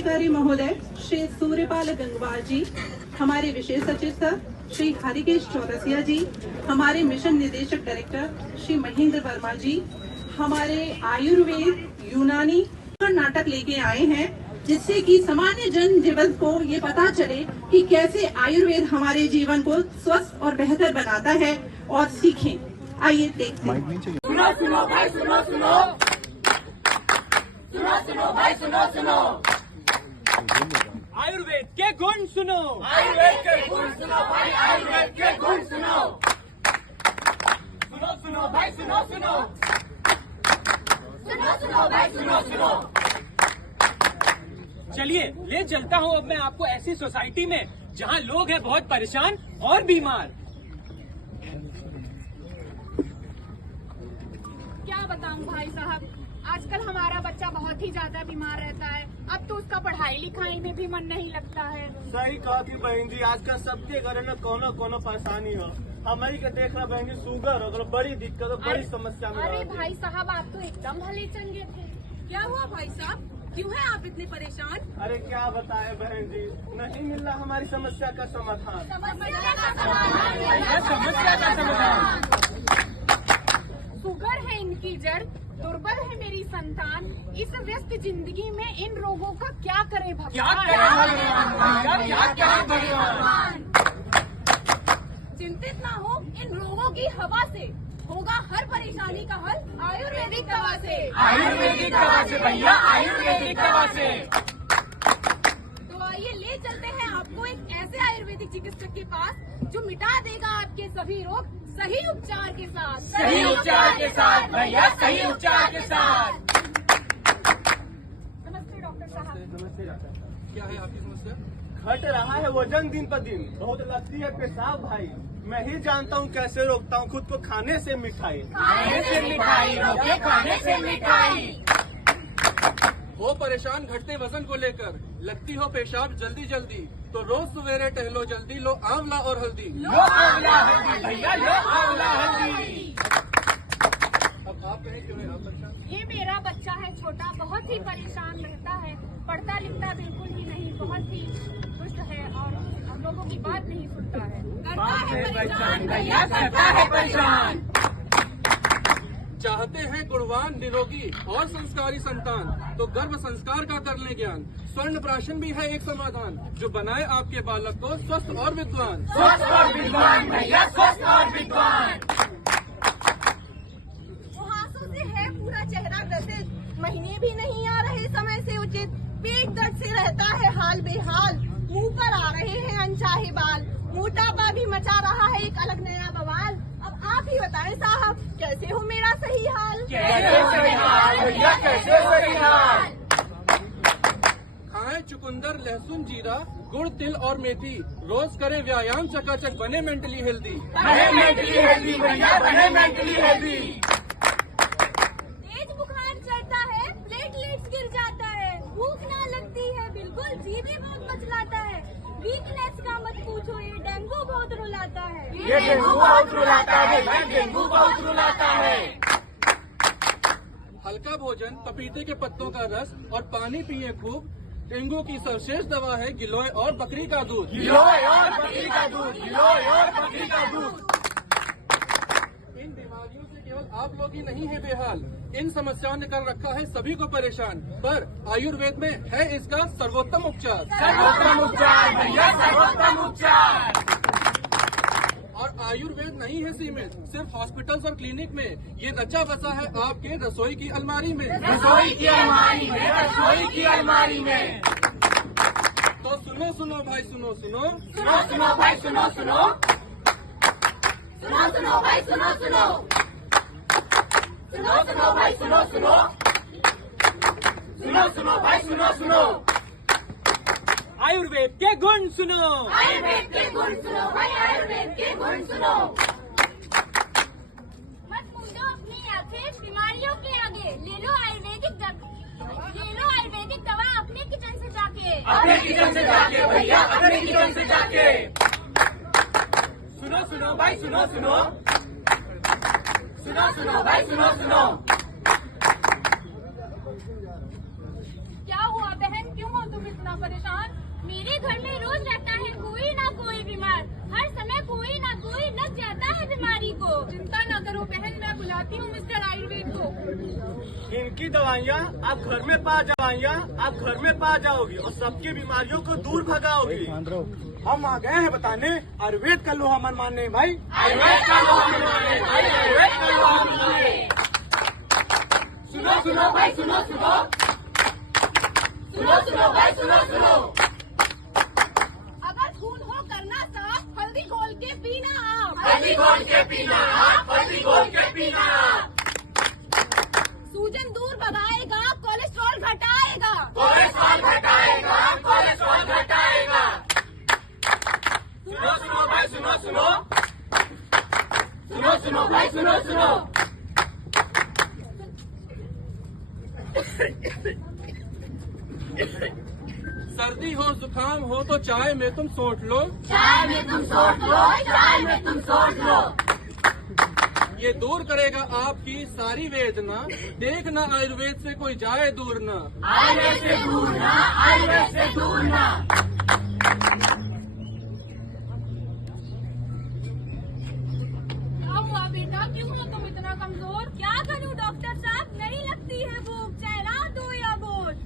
अधिकारी महोदय श्री सूर्यपाल गंगवार जी, हमारे विशेष सचिव सर श्री हरिकेश चौरसिया जी, हमारे मिशन निदेशक डायरेक्टर श्री महेंद्र वर्मा जी, हमारे आयुर्वेद यूनानी नाटक लेके आए हैं, जिससे कि सामान्य जन जीवन को ये पता चले कि कैसे आयुर्वेद हमारे जीवन को स्वस्थ और बेहतर बनाता है, और सीखें। आइए देखते हैं। सुनो सुनो भाई सुनो सुनो, सुनो सुनो भाई सुनो सुनो, आयुर्वेद के गुण सुनो, आयुर्वेद के गुण सुनो भाई, आयुर्वेद के गुण सुनो, सुनो सुनो भाई सुनो सुनो, सुनो सुनो भाई सुनो सुनो। चलिए ले चलता हूँ अब मैं आपको ऐसी सोसाइटी में जहाँ लोग हैं बहुत परेशान और बीमार। क्या बताऊं भाई साहब, आजकल हमारा बच्चा बहुत ही ज्यादा बीमार रहता है। अब तो उसका पढ़ाई लिखाई में भी मन नहीं लगता है। सही कहा कि बहन जी, आजकल सबके घर में कोनो कोनो परेशानी हो। हमारी के देख रहा बहन जी, शुगर हो गया, बड़ी दिक्कत हो, बड़ी समस्या में। अरे भाई साहब, आप तो एकदम भले चंगे थे। क्या हुआ भाई साहब, क्यों है आप इतने परेशान? अरे क्या बताए बहन जी, नहीं मिल रहा हमारी समस्या का समाधान। समस्या का समाधान। शुगर है इनकी जड़, दुर्बल है मेरी संतान। इस व्यस्त जिंदगी में इन रोगों का क्या करे भगवान? क्या भगवान? चिंतित ना हो, इन रोगों की हवा से होगा हर परेशानी का हल आयुर्वेदिक दवा से। आयुर्वेदिक दवा से भैया, आयुर्वेदिक दवा से। तो आइए ले चलते हैं आपको एक ऐसे आयुर्वेदिक चिकित्सक के पास जो मिटा देगा आपके सभी रोग सही उपचार के साथ। सही उपचार के साथ भैया, सही उपचार के साथ। नमस्ते डॉक्टर साहब। नमस्ते डॉक्टर। क्या है आपकी समस्या? घट रहा है वजन दिन पर दिन, बहुत लगती है पेशाब भाई। मैं ही जानता हूँ कैसे रोकता हूँ खुद को खाने से मिठाई। खाने से मिठाई रोके, खाने से मिठाई। हो परेशान घटते वजन को लेकर, लगती हो पेशाब जल्दी जल्दी, तो रोज सवेरे टहलो जल्दी, लो आंवला और हल्दी। लो आंवला हल्दी भैया, लो आंवला हल्दी। अब आप कहें क्यों है आप परेशान? ये मेरा बच्चा है छोटा, बहुत ही परेशान रहता है। पढ़ता लिखता बिल्कुल ही नहीं, बहुत ही दुष्ट है और हम लोगों की बात नहीं सुनता है। करता है परेशान भैया, करता है परेशान। चाहते हैं गुणवान निरोगी और संस्कारी संतान, तो गर्भ संस्कार का कर ले ज्ञान। स्वर्ण प्राशन भी है एक समाधान, जो बनाए आपके बालक को स्वस्थ और विद्वान। स्वस्थ और विद्वान भैया, स्वस्थ और विद्वान। मुहासों से है पूरा चेहरा ग्रसित, महीने भी नहीं आ रहे समय से उचित। पेट दर्द से रहता है हाल बेहाल, मुंह पर आ रहे हैं अनचाहे बाल। मोटापा भी मचा रहा है एक अलग नया बवाल। अब आप ही बताएं साहब, कैसे हो मेरा सही हाल? कैसे सही हाल भैया, कैसे सही हाल? खाएं चुकंदर लहसुन जीरा, गुड़ तिल और मेथी, रोज करें व्यायाम चकाचक, बने मेंटली हेल्दी। बने मेंटली हेल्दी भैया, बने मेंटली हेल्दी। तेज बुखार चढ़ता है, प्लेटलेट्स गिर जाता है, भूख ना लगती है बिल्कुल, जी भी बहुत मचलाता है। वीकनेस का मत पूछो, ये डेंगू बहुत रुलाता है। ये डेंगू बहुत रुलाता है, डेंगू बहुत रुलाता है। हल्का भोजन, पपीते के पत्तों का रस और पानी पिए खूब। डेंगू की सर्वश्रेष्ठ दवा है गिलोय और बकरी का दूध। गिलोय और बकरी का दूध, गिलोय और बकरी का दूध। इन बीमारियों से केवल आप लोग ही नहीं है बेहाल, इन समस्याओं ने कर रखा है सभी को परेशान। पर आयुर्वेद में है इसका सर्वोत्तम उपचार। सर्वोत्तम उपचार भैया, सर्वोत्तम उपचार। और आयुर्वेद नहीं है सीमित सिर्फ हॉस्पिटल्स और क्लिनिक में, ये रचा बसा है आपके रसोई की अलमारी में। रसोई की अलमारी में, रसोई की अलमारी में। तो सुनो सुनो भाई, सुनो सुनो, सुनो सुनो भाई सुनो सुनो, सुनो सुनो भाई सुनो सुनो, सुनो सुनो भाई सुनो सुनो, सुनो सुनो भाई सुनो सुनो। आयुर्वेद के गुण सुनो, आयुर्वेद के गुण सुनो भाई, आयुर्वेद के गुण सुनो। मत मूंदो अपनी आंखें बीमारियों के आगे, ले लो आयुर्वेदिक दवा अपने किचन से जाके। अपने किचन से जाके भैया, अपने किचन से जाके। सुनो सुनो भाई सुनो सुनो, सुनो सुनो भाई सुनो सुनो। क्या हुआ बहन, क्यों हो तुम इतना परेशान। मेरे घर में रोज रहता है कोई ना कोई बीमार, हर समय कोई ना कोई लग जाता है बीमारी को। चिंता न करो बहन, मैं बुलाती हूँ मिस्टर आयुर्वेद को। इनकी दवाइयाँ आप घर में पा जाओगी और सबकी बीमारियों को दूर भगाओगी। हम आ गए हैं बताने आयुर्वेद का लोहा मन मानने भाई, आयुर्वेद का लोहा मनवाने, आयुर्वेद का लोहा मनवाने। सुनो सुनो भाई सुनो सुनो, सुनो सुनो भाई सुनो सुनो। अगर खून हो करना साफ, हल्दी घोल के पीना आप, हल्दी घोल के पीना आप, हल्दी घोल के पीना आप। सूजन दूर भगाएगा, कोलेस्ट्रॉल घटाएगा, कोलेस्ट्रॉल घटाएगा, कोलेस्ट्रॉल घटाएगा। सुनो सुनो भाई सुनो सुनो, सुनो सुनो भाई सुनो सुनो। सर्दी हो जुकाम हो तो चाय में तुम सोच लो, चाय में तुम सोच लो, चाय में तुम सोच लो। ये दूर करेगा आपकी सारी वेदना, देखना आयुर्वेद से कोई जाए दूर न। आयुर्वेद से दूर ना, आयुर्वेद से दूर ना। क्या हुआ बेटा, क्यों हो तुम इतना कमजोर? क्या करूं डॉक्टर साहब, नहीं लगती है भूख, चेहरा दो या बोझ।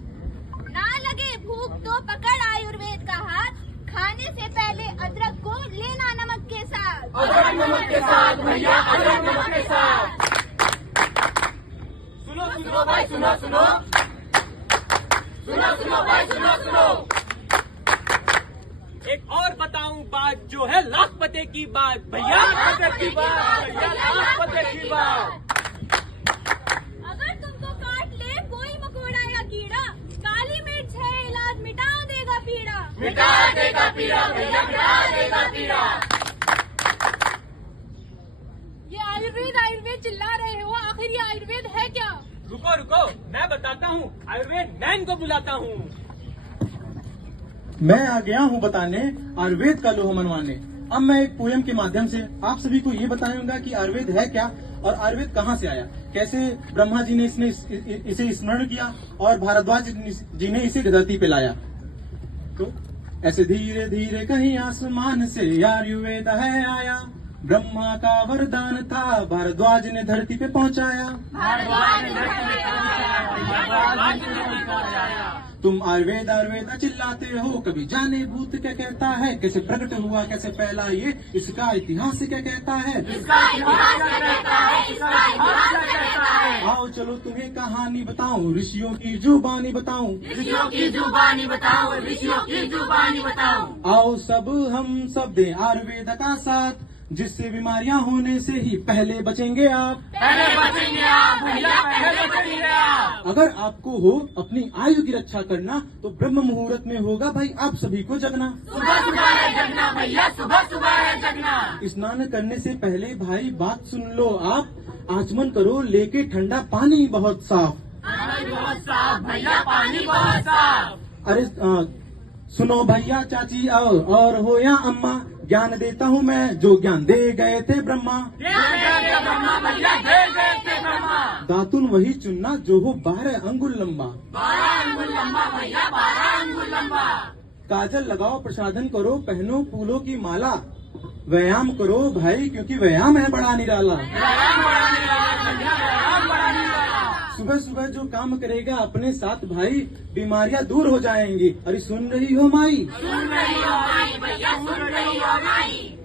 ना लगे भूख तो पकड़ आयुर्वेद का हाथ, खाने से पहले अदरक को लेना नमक के साथ, अदरक नमक के साथ भैया, अदरक नमक के साथ। सुनो सुनो भाई सुनो सुनो, सुनो सुनो भाई सुनो सुनो। एक और बताऊं बात जो है लाख पते की बात भैया, लाख पते की बात भैया, लाख पते की बात। अगर तुमको काट ले कोई मकोड़ा या कीड़ा, काली मिर्च है इलाज, मिटा देगा पीड़ा, मिटा देगा पीड़ा भैया, मिटा देगा पीड़ा। ये आयुर्वेद आयुर्वेद चिल्ला रहे हो, आखिर ये आयुर्वेद है क्या? रुको रुको, मैं बताता हूँ, आयुर्वेद मैन को बुलाता हूँ। मैं आ गया हूँ बताने आयुर्वेद का लोहा मनवाने। अब मैं एक पोयम के माध्यम से आप सभी को ये बताऊंगा कि आयुर्वेद है क्या और आयुर्वेद कहाँ से आया, कैसे ब्रह्मा जी ने इसे स्मरण किया और भारद्वाज जी ने इसे धरती पे लाया। तो ऐसे धीरे धीरे कहीं आसमान से आयुर्वेद है आया, ब्रह्मा का वरदान था भारद्वाज ने धरती पे पहुँचाया। तुम आयुर्वेद आयुर्वेद चिल्लाते हो, कभी जाने भूत क्या कहता है, कैसे प्रकट हुआ कैसे फैला ये, इसका इतिहास क्या कहता है, इसका इतिहास क्या कहता है, इसका इतिहास क्या कहता है। आओ चलो तुम्हें कहानी बताऊं, ऋषियों की जुबानी बताऊं, ऋषियों की जुबानी बताओ, ऋषियों की जुबानी बताओ। आओ हम सब दें आयुर्वेद का साथ, जिससे बीमारियां होने से ही पहले बचेंगे आप। पहले बचेंगे आप भैया, पहले बचेंगे आप। अगर आपको हो अपनी आयु की रक्षा करना तो ब्रह्म मुहूर्त में होगा भाई आप सभी को जगना। सुबह सुबह है जगना भैया, सुबह सुबह है जगना। स्नान करने से पहले भाई बात सुन लो आप, आचमन करो लेके ठंडा पानी बहुत साफ। पानी बहुत साफ भैया, पानी बहुत साफ। अरे सुनो भैया चाची और हो या अम्मा, ज्ञान देता हूँ मैं जो ज्ञान दे गए थे ब्रह्मा। ब्रह्मा भैया दे गए थे ब्रह्मा। दातुन वही चुनना जो हो 12 अंगुल लंबा। 12 अंगुल लंबा भैया, 12 अंगुल लंबा। काजल लगाओ प्रसाधन करो, पहनो फूलों की माला, व्यायाम करो भाई क्योंकि व्यायाम है बड़ा निराला। सुबह सुबह जो काम करेगा अपने साथ भाई, बीमारियां दूर हो जाएंगी। अरे सुन रही हो माई, सुन रही हो माई भैया, सुन रही हो माई।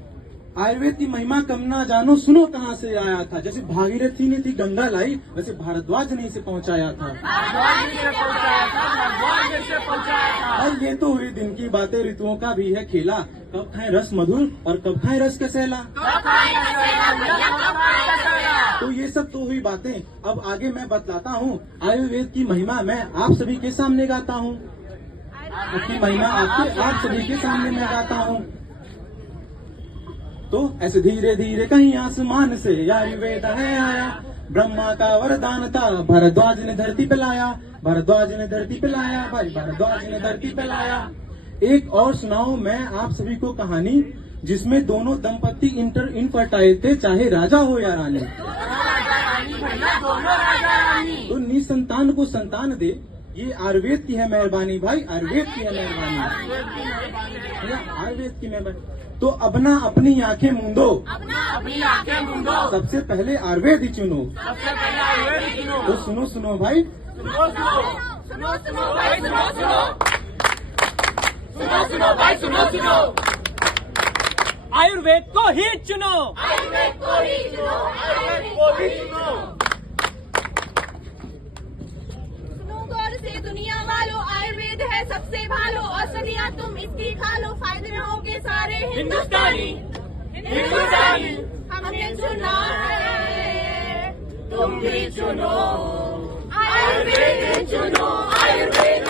आयुर्वेद की महिमा कम ना जानो, सुनो कहाँ से आया था। जैसे भागीरथी ने थी गंगा लाई, वैसे भारद्वाज ने इसे पहुँचाया था। और ये तो हुई दिन की बातें, ऋतुओं का भी है खेला, कब खाए रस मधुर और कब खाए रस कसेला। तो ये सब तो हुई बातें। अब आगे मैं बतलाता हूँ आयुर्वेद की महिमा, मैं आप सभी के सामने गाता हूँ। उसकी महिमा आप सभी के सामने मैं गाता हूँ। तो ऐसे धीरे धीरे कहीं आसमान से आयुर्वेद है आया, ब्रह्मा का वरदान था भारद्वाज ने धरती पे लाया। भारद्वाज ने धरती पे लाया भाई, भारद्वाज ने धरती पे लाया। एक और सुनाऊं मैं आप सभी को कहानी, जिसमें दोनों दंपति इनफर्टाइल थे, चाहे राजा हो या रानी। तो निसंतान को संतान दे, ये आयुर्वेद की है मेहरबानी भाई, आयुर्वेद की है मेहरबानी, आयुर्वेद की मेहरबानी। तो अपना अपनी आंखें मूंदो, अपनी आंखें मूंदो, सबसे पहले आयुर्वेद ही चुनो। सबसे पहले आयुर्वेद ही चुनो। तो सुनो सुनो भाई, सुनो सुनो सुनो सुनो भाई, सुनो सुनो सुनो सुनो भाई, सुनो सुनो, आयुर्वेद को ही चुनो, आयुर्वेद को ही चुनो, आयुर्वेद को ही चुनो। सुनो गौर से दुनिया वालों, आयुर्वेद है सबसे भालो, औषधियाँ तुम इसकी खा लो, फायदे में होगे सारे हिंदुस्तानी हिंदुस्तानी, हमने चुना है, तुम भी चुनो, आयुर्वेद चुनो, आयुर्वेद